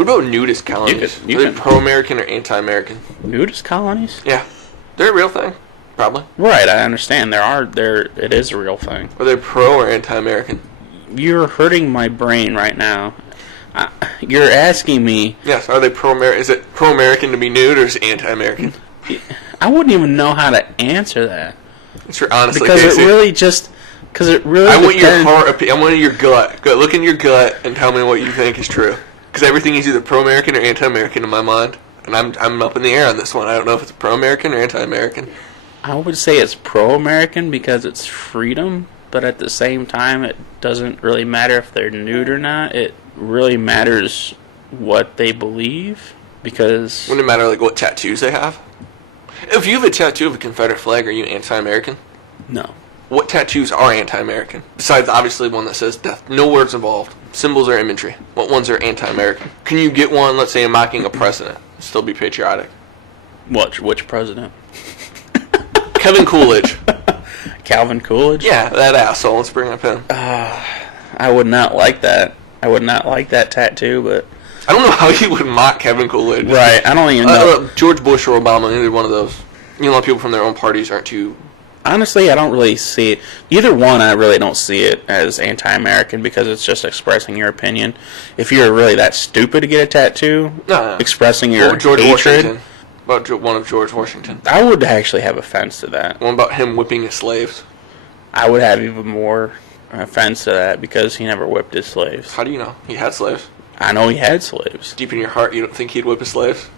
What about nudist colonies? Are they pro-American or anti-American? Nudist colonies? Yeah. They're a real thing. Probably. Right, I understand. It is a real thing. Are they pro or anti-American? You're hurting my brain right now. You're asking me... Yes, are they pro-American? Is it pro-American to be nude or is it anti-American? I wouldn't even know how to answer that. Honestly, because Casey, it really just... Because it really I want your gut. Look in your gut and tell me what you think is true. Because everything is either pro-American or anti-American in my mind. And I'm up in the air on this one. I don't know if it's pro-American or anti-American. I would say it's pro-American because it's freedom. But at the same time, it doesn't really matter if they're nude or not. It really matters what they believe. Because... Wouldn't it matter like what tattoos they have? If you have a tattoo of a Confederate flag, are you anti-American? No. What tattoos are anti-American? Besides, obviously, one that says death. No words involved. Symbols or imagery. What ones are anti-American? Can you get one, let's say, mocking a president, still be patriotic? Which president? Kevin Coolidge. Calvin Coolidge? Yeah, that asshole. Let's bring up him. I would not like that. I would not like that tattoo, but... I don't know how you would mock Kevin Coolidge. Right, I don't even know. George Bush or Obama, either one of those. You know, a lot of people from their own parties aren't too... Honestly, I don't really see it. Either one, I really don't see it as anti-American because it's just expressing your opinion. If you're really that stupid to get a tattoo, expressing your George hatred... Washington. About one of George Washington. I would actually have offense to that. One about him whipping his slaves. I would have even more offense to that because he never whipped his slaves. How do you know? He had slaves. I know he had slaves. Deep in your heart, you don't think he'd whip his slaves?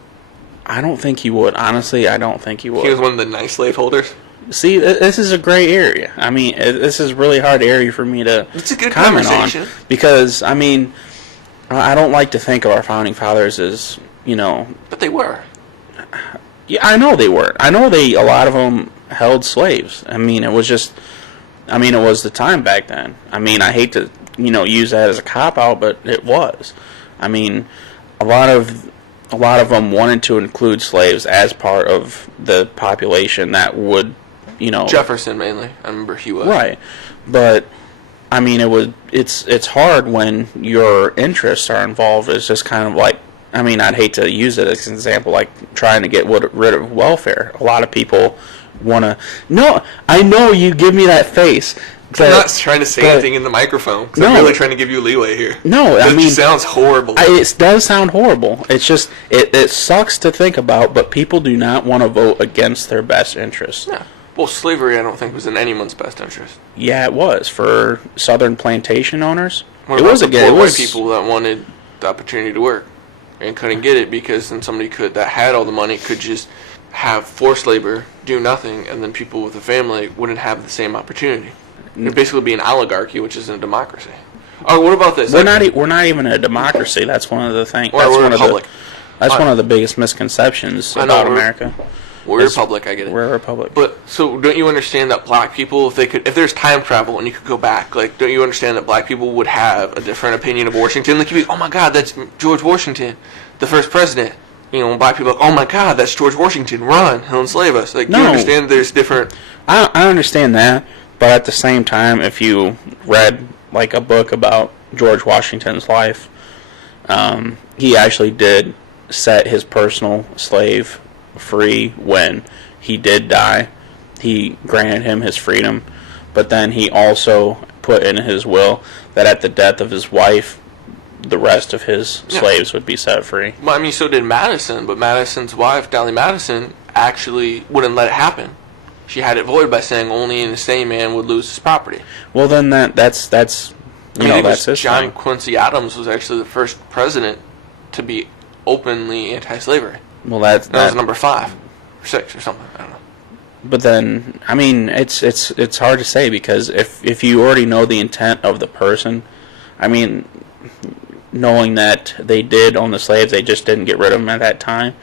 I don't think he would. Honestly, I don't think he would. He was one of the nice slaveholders? See, this is a gray area. I mean, this is a really hard area for me to it's a good comment conversation. On. Because, I mean, I don't like to think of our founding fathers as, you know... But they were. Yeah, I know they were. I know a lot of them held slaves. I mean, it was just... I mean, it was the time back then. I mean, I hate to, use that as a cop-out, but it was. I mean, a lot of them wanted to include slaves as part of the population that would, Jefferson mainly. I remember he was. Right. But I mean it's hard when your interests are involved. It's just kind of like, I mean, I'd hate to use it as an example, like trying to get rid of welfare. A lot of people want to... No, I know you give me that face. I'm not trying to say anything in the microphone. No, I'm really trying to give you leeway here. No, I mean... It sounds horrible. It does sound horrible. It's just... It sucks to think about, but people do not want to vote against their best interests. Yeah. Well, slavery, I don't think, was in anyone's best interest. Yeah, it was. For southern plantation owners. What about the poor white people that wanted the opportunity to work and couldn't get it because then somebody that had all the money could just have forced labor, do nothing, and then people with a family wouldn't have the same opportunity. It'd basically be an oligarchy, which isn't a democracy. Oh, what about this? We're not even a democracy. That's one of the things. We're a republic. That's one of the biggest misconceptions about America. We're a republic, I get it. We're a republic. But, so, don't you understand that black people, if there's time travel and you could go back, like, don't you understand that black people would have a different opinion of Washington? Like, you'd be, oh my God, that's George Washington, the first president. Black people are like, oh my God, that's George Washington, run, he'll enslave us. Like, no. You understand there's different... I understand that, but at the same time, if you read, like, a book about George Washington's life, he actually did set his personal slave free when he did die. He granted him his freedom, but then he also put in his will that at the death of his wife, the rest of his slaves would be set free. Well, I mean, so did Madison, but Madison's wife, Dolly Madison, actually wouldn't let it happen. She had it void by saying only an insane man would lose his property. Well, then that's that's John Quincy Adams was actually the first president to be openly anti-slavery. Well, that was number 5 or 6 or something. I don't know. But then, I mean, it's hard to say because if you already know the intent of the person, I mean, knowing that they did own the slaves, they just didn't get rid of them at that time.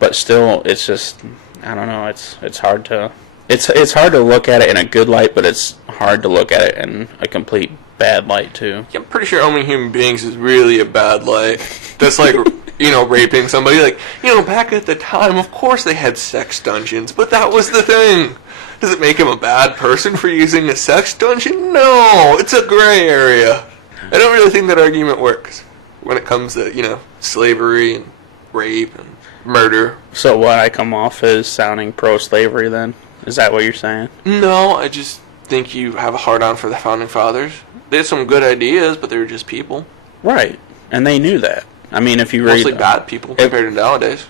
But still, it's just, I don't know. It's hard to hard to look at it in a good light, but it's hard to look at it in a complete bad light too. Yeah, I'm pretty sure owning human beings is really a bad light. That's like, raping somebody. Like, back at the time, of course they had sex dungeons, but that was the thing. Does it make him a bad person for using a sex dungeon? No, it's a gray area. I don't really think that argument works. when it comes to, slavery and rape and murder. So what, I come off as sounding pro-slavery then? Is that what you're saying? No, I just think you have a hard-on for the Founding Fathers. They had some good ideas, but they were just people. Right. And they knew that. I mean, if you read... Mostly bad people compared to nowadays.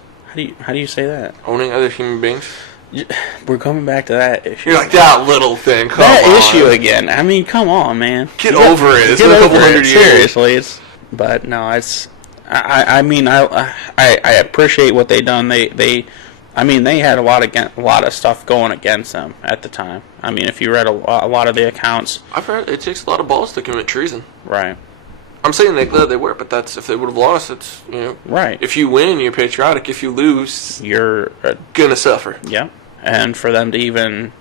How do you say that? Owning other human beings. We're coming back to that issue. You're like, that little thing, come on. That issue again. I mean, come on, man. Get over it. It's been a couple hundred years. Seriously, but no, it's... I mean, I appreciate what they done. They had a lot of stuff going against them at the time. I mean, if you read a lot of the accounts, I've heard it takes a lot of balls to commit treason. Right. I'm saying they were, but that's if they would have lost. It's right. If you win, you're patriotic. If you lose, you're gonna suffer. Yeah. And for them to even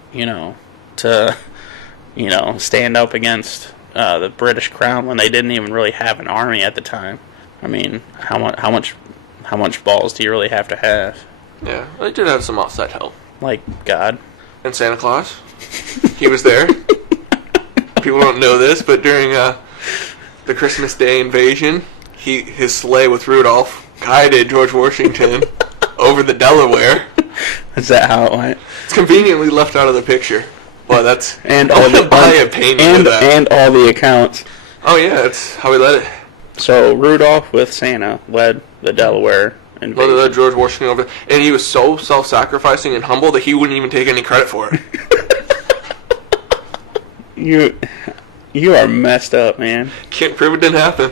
stand up against the British Crown when they didn't even really have an army at the time. I mean, how much balls do you really have to have? Yeah, they did have some outside help. Like God. And Santa Claus. He was there. People don't know this, but during the Christmas Day invasion, his sleigh with Rudolph guided George Washington over the Delaware. Is that how it went? It's conveniently left out of the picture. Well, that's... And all the accounts. Oh, yeah, that's how we led it. So, Rudolph with Santa led the Delaware invasion. Led George Washington over. And he was so self-sacrificing and humble that he wouldn't even take any credit for it. You are messed up, man. Can't prove it didn't happen.